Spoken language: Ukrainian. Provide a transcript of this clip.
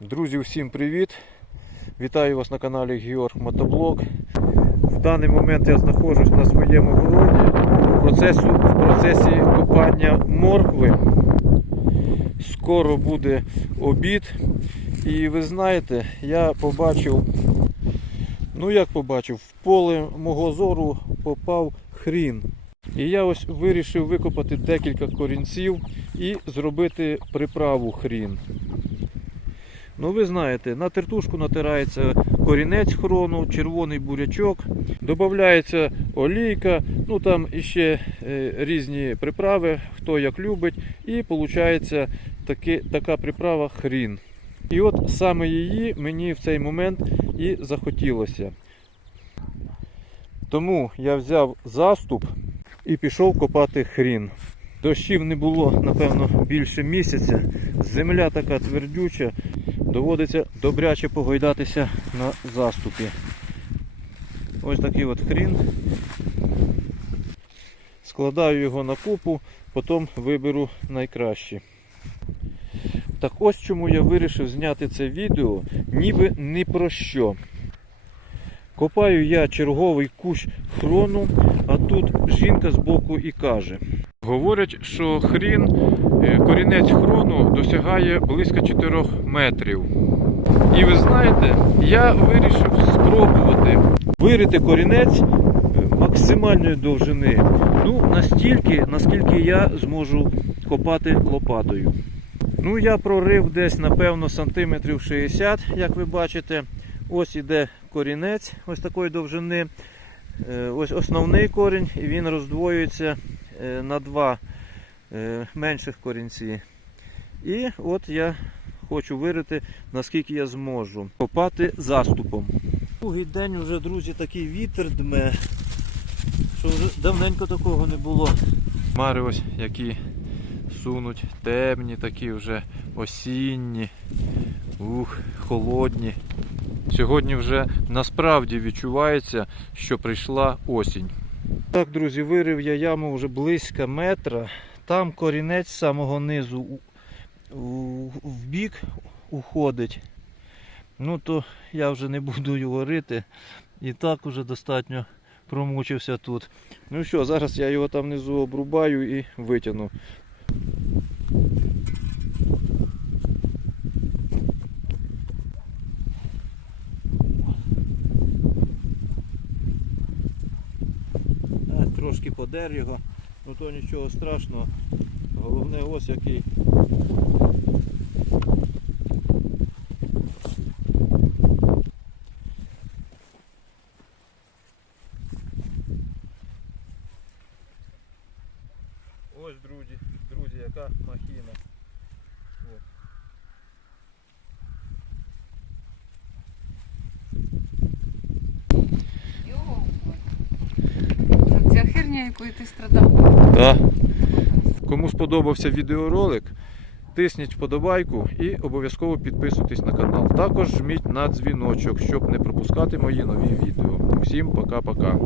Друзі, всім привіт! Вітаю вас на каналі Георг Мотоблог. В даний момент я знаходжусь на своєму городі в, процесу, в процесі копання моркви. Скоро буде обід. І ви знаєте, я побачив, ну як побачив, в поле мого зору попав хрін. І я ось вирішив викопати декілька корінців і зробити приправу хрін. Ну, ви знаєте, на тертушку натирається корінець хрону, червоний бурячок, додається олійка, ну там іще е, різні приправи, хто як любить, і виходить таки, така приправа хрін. І от саме її мені в цей момент і захотілося. Тому я взяв заступ і пішов копати хрін. Дощів не було, напевно, більше місяця. Земля така твердюча, доводиться добряче погойдатися на заступі. Ось такий от хрін. Складаю його на купу, потім виберу найкращі. Так ось чому я вирішив зняти це відео, ніби ні про що. Копаю я черговий кущ хрону, а тут жінка збоку і каже. Говорять, що хрін, е, корінець хрону досягає близько 4 метрів. І ви знаєте, я вирішив спробувати вирити корінець е, максимальної довжини. Ну, настільки, наскільки я зможу копати лопатою. Ну, я прорив десь, напевно, сантиметрів 60, як ви бачите. Ось іде корінець ось такої довжини. Е, Ось основний корінь, і він роздвоюється на два е, менших корінці. І от я хочу вирити, наскільки я зможу. Копати заступом. Другий день вже, друзі, такий вітер дме, що вже давненько такого не було. Мари ось які сунуть, темні, такі вже осінні, ух, холодні. Сьогодні вже насправді відчувається, що прийшла осінь. Так, друзі, вирив я яму вже близько метра. Там корінець з самого низу в бік уходить. Ну то я вже не буду його рити. І так уже достатньо промучився тут. Ну що, зараз я його там внизу обрубаю і витягну. Трошки подер його, ну то нічого страшного. Головне ось який. Ось, друзі, друзі, яка махіна. От. Це ця херня, якою ти страдав. Так. Кому сподобався відеоролик, тисніть вподобайку і обов'язково підписуйтесь на канал. Також жміть на дзвіночок, щоб не пропускати мої нові відео. Всім пока-пока.